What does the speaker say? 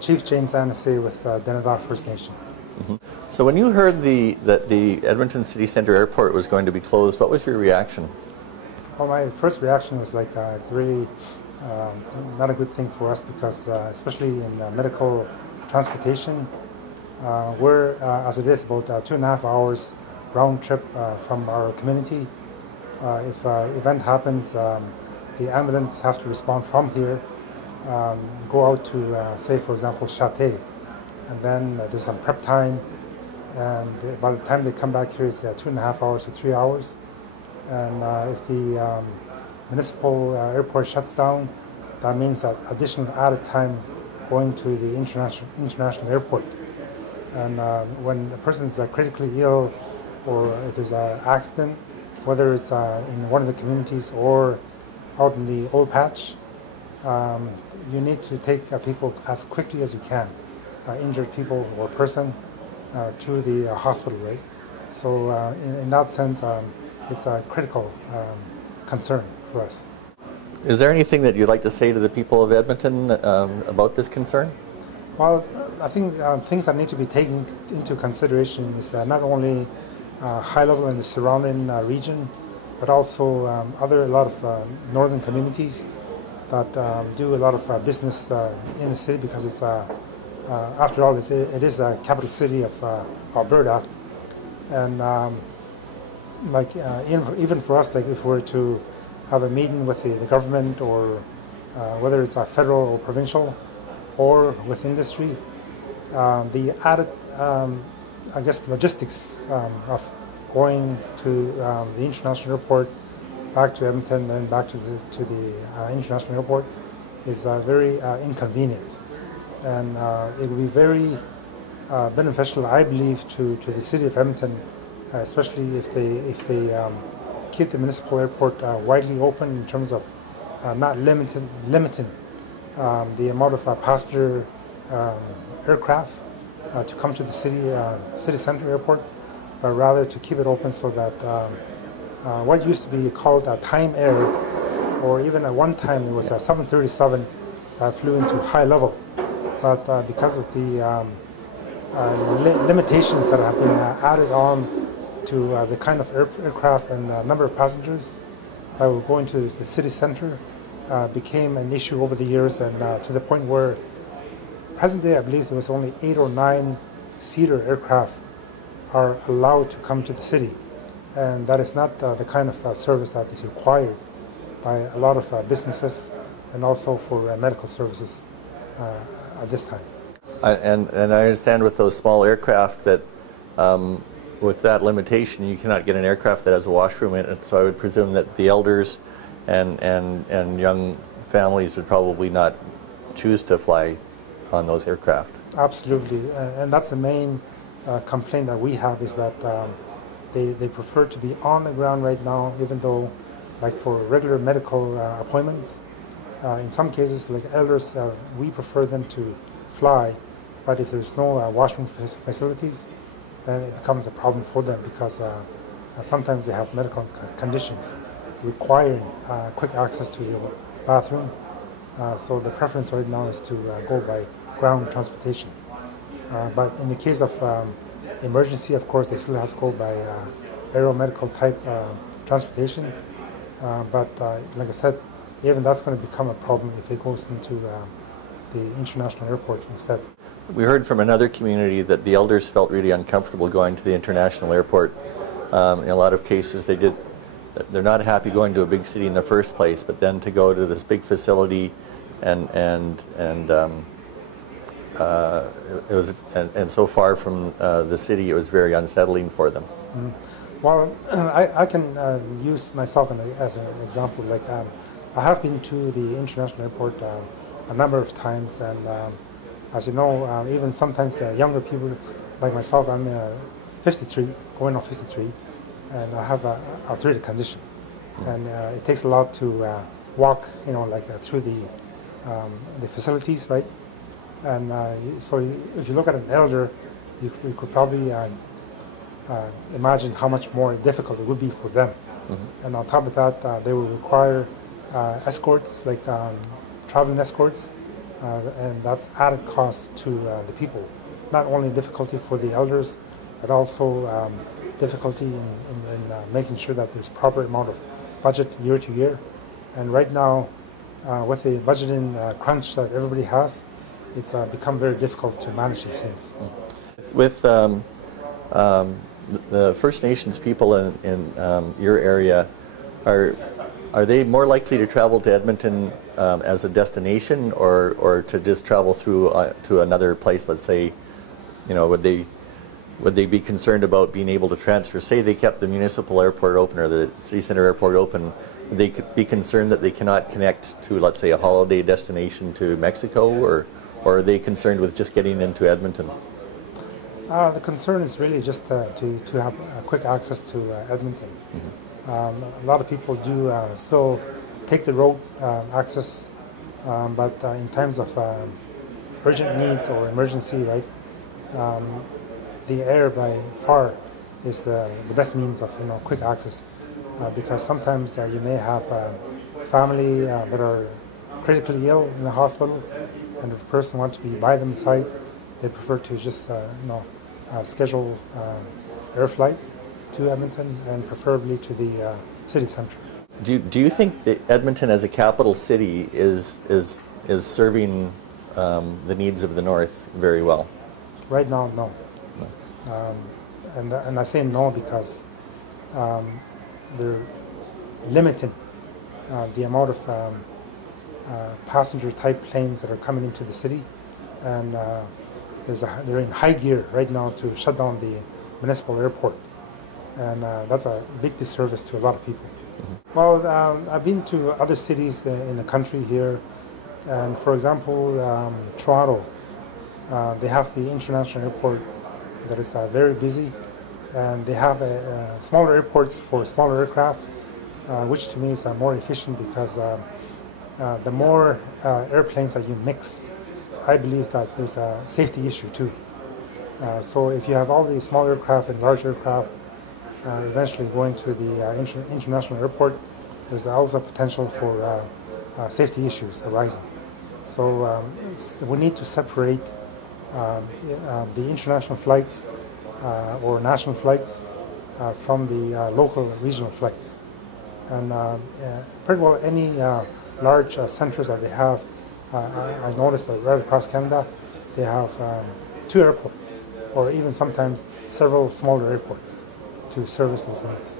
Chief James Ahnassay with Dene Tha First Nation. Mm-hmm. So when you heard that the Edmonton City Centre Airport was going to be closed, what was your reaction? Well, my first reaction was like, it's really not a good thing for us because especially in medical transportation, we're, as it is, about 2.5 hours round trip from our community. If an event happens, the ambulance have to respond from here, go out to, say, for example, Châté, and then there's some prep time, and by the time they come back here, it's 2.5 hours to 3 hours. And if the municipal airport shuts down, that means that additional added time going to the international airport. And when a person is critically ill, or if there's an accident, whether it's in one of the communities or out in the old patch, you need to take people as quickly as you can, injured people or person, to the hospital, right? So in that sense, it's a critical concern for us. Is there anything that you'd like to say to the people of Edmonton about this concern? Well, I think things that need to be taken into consideration is not only high level in the surrounding region, but also a lot of northern communities that do a lot of business in the city, because it's, after all, it is a capital city of Alberta. And even for us, like if we were to have a meeting with the government, or whether it's federal or provincial, or with industry, the added, I guess, logistics of going to the international airport, back to Edmonton, then back to the international airport, is very inconvenient, and it would be very beneficial, I believe, to the city of Edmonton, especially if they keep the municipal airport widely open in terms of not limiting the amount of passenger aircraft to come to the city center airport, but rather to keep it open so that what used to be called a time air, or even at one time it was a 737 flew into high level, but because of the limitations that have been added on to the kind of aircraft and number of passengers that were going to the city center, became an issue over the years, and to the point where present day I believe there was only 8 or 9 seater aircraft are allowed to come to the city, and that is not the kind of service that is required by a lot of businesses, and also for medical services at this time. And I understand with those small aircraft that with that limitation you cannot get an aircraft that has a washroom in it, so I would presume that the elders and young families would probably not choose to fly on those aircraft. Absolutely, and that's the main complaint that we have, is that they prefer to be on the ground right now, even though, like for regular medical appointments, in some cases, like elders, we prefer them to fly, but if there's no washroom facilities, then it becomes a problem for them, because sometimes they have medical conditions requiring quick access to the bathroom. So the preference right now is to go by ground transportation. But in the case of emergency, of course, they still have to go by aeromedical type transportation. But like I said, even that's going to become a problem if it goes into the international airport instead. We heard from another community that the elders felt really uncomfortable going to the international airport. In a lot of cases, they're not happy going to a big city in the first place, but then to go to this big facility and so far from the city, it was very unsettling for them. Well, I can use myself as an example. Like I have been to the international airport a number of times, and as you know, even sometimes younger people like myself, I'm 53, going on 53, and I have an arthritic condition, and it takes a lot to walk, through the facilities, right? And so if you look at an elder, you could probably imagine how much more difficult it would be for them. Mm-hmm. And on top of that, they will require escorts, like traveling escorts, and that's added cost to the people. Not only difficulty for the elders, but also difficulty in making sure that there's proper amount of budget year to year. And right now, with the budgeting crunch that everybody has, it's become very difficult to manage these things. With the First Nations people in your area, are they more likely to travel to Edmonton as a destination, or to just travel through to another place? Let's say, would they be concerned about being able to transfer? Say they kept the municipal airport open or the city center airport open, would they be concerned that they cannot connect to, let's say, a holiday destination to Mexico, or are they concerned with just getting into Edmonton? The concern is really just to have quick access to Edmonton. Mm-hmm. A lot of people do still take the road access, but in times of urgent needs or emergency, right, the air by far is the best means of quick access, because sometimes you may have family that are critically ill in the hospital, and if a person wants to be by themselves, they prefer to just schedule air flight to Edmonton, and preferably to the city center. Do you think that Edmonton as a capital city is serving the needs of the North very well? Right now, no. And I say no because they're limiting the amount of passenger type planes that are coming into the city, and they're in high gear right now to shut down the municipal airport, and that's a big disservice to a lot of people. Mm-hmm. Well, I've been to other cities in the country here, and for example, Toronto, they have the international airport that is very busy, and they have smaller airports for smaller aircraft, which to me is more efficient because the more airplanes that you mix, I believe that there's a safety issue too. So if you have all these small aircraft and large aircraft eventually going to the international airport, there's also potential for safety issues arising. So we need to separate the international flights or national flights from the local regional flights. And pretty well any large centers that they have, I noticed that right across Canada, they have 2 airports, or even sometimes several smaller airports to service those needs.